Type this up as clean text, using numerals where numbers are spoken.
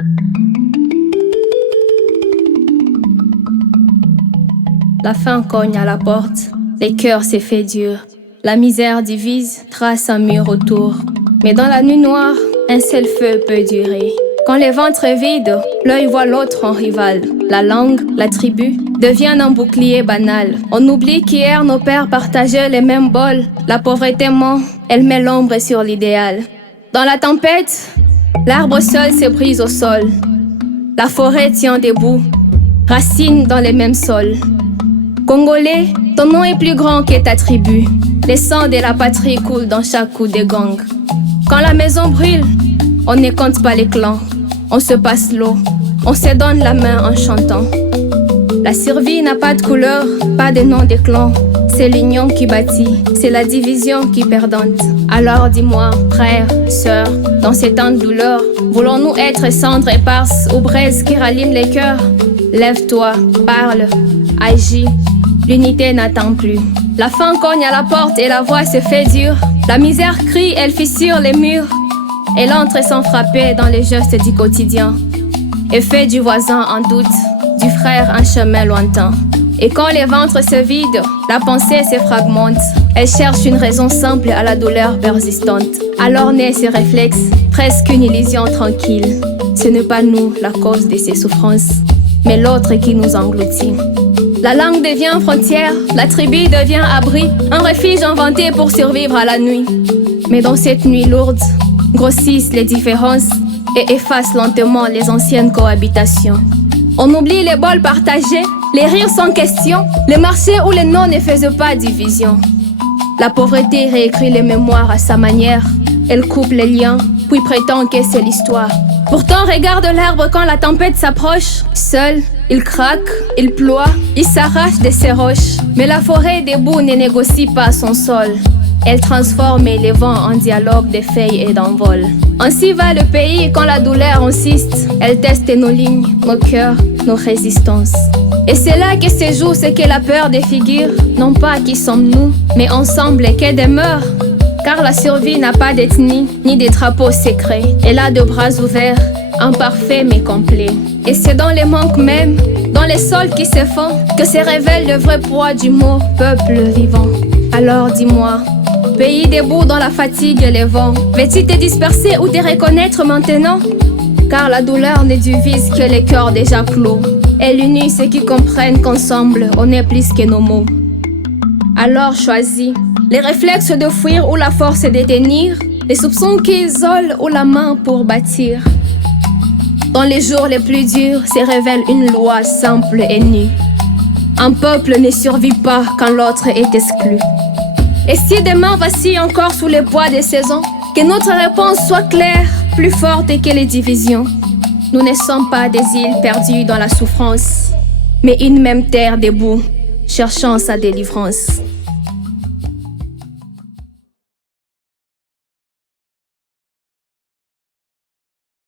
La faim cogne à la porte, les cœurs s'est fait dur. La misère divise, trace un mur autour. Mais dans la nuit noire, un seul feu peut durer. Quand les ventres est vide, l'œil voit l'autre en rival. La langue, la tribu, devient un bouclier banal. On oublie qu'hier nos pères partageaient les mêmes bols. La pauvreté ment, elle met l'ombre sur l'idéal. Dans la tempête, l'arbre seul se brise au sol. La forêt tient debout, racines dans les mêmes sols. Congolais, ton nom est plus grand que ta tribu. Les sangs de la patrie coulent dans chaque coup de gang. Quand la maison brûle, on ne compte pas les clans. On se passe l'eau, on se donne la main en chantant. La survie n'a pas de couleur, pas de nom de clan. C'est l'union qui bâtit, c'est la division qui perdante. Alors dis-moi, frère, sœur, dans ces temps de douleur, voulons-nous être cendres éparses ou braises qui rallument les cœurs? Lève-toi, parle, agis, l'unité n'attend plus. La faim cogne à la porte et la voix se fait dure. La misère crie, elle fissure les murs. Elle entre sans frapper dans les gestes du quotidien et fait du voisin un doute, du frère un chemin lointain. Et quand les ventres se vident, la pensée se fragmente. Elle cherche une raison simple à la douleur persistante. Alors naît ce réflexe, presque une illusion tranquille. Ce n'est pas nous la cause de ces souffrances, mais l'autre qui nous engloutit. La langue devient frontière, la tribu devient abri, un refuge inventé pour survivre à la nuit. Mais dans cette nuit lourde, grossissent les différences et effacent lentement les anciennes cohabitations. On oublie les bols partagés, les rires sans question, les marchés où les noms ne faisaient pas division. La pauvreté réécrit les mémoires à sa manière. Elle coupe les liens, puis prétend que c'est l'histoire. Pourtant regarde l'arbre quand la tempête s'approche. Seul, il craque, il ploie, il s'arrache de ses roches. Mais la forêt debout ne négocie pas son sol. Elle transforme les vents en dialogue de feuilles et d'envol. Ainsi va le pays quand la douleur insiste. Elle teste nos lignes, nos cœurs, nos résistances. Et c'est là que se joue ce que la peur défigure. Non pas qui sommes-nous, mais ensemble que demeure. Car la survie n'a pas d'ethnie, ni de drapeaux secrets. Elle a deux bras ouverts, imparfaits mais complets. Et c'est dans les manques même, dans les sols qui se font, que se révèle le vrai poids du mot peuple vivant. Alors dis-moi, pays debout dans la fatigue et les vents, veux-tu te disperser ou te reconnaître maintenant? Car la douleur ne divise que les cœurs déjà clos. Elle unit ceux qui comprennent qu'ensemble, on est plus que nos mots. Alors choisis les réflexes de fuir ou la force de tenir, les soupçons qui isolent ou la main pour bâtir. Dans les jours les plus durs se révèle une loi simple et nue. Un peuple ne survit pas quand l'autre est exclu. Et si demain vacille encore sous le poids des saisons, que notre réponse soit claire, plus forte que les divisions. Nous ne sommes pas des îles perdues dans la souffrance, mais une même terre debout, cherchant sa délivrance.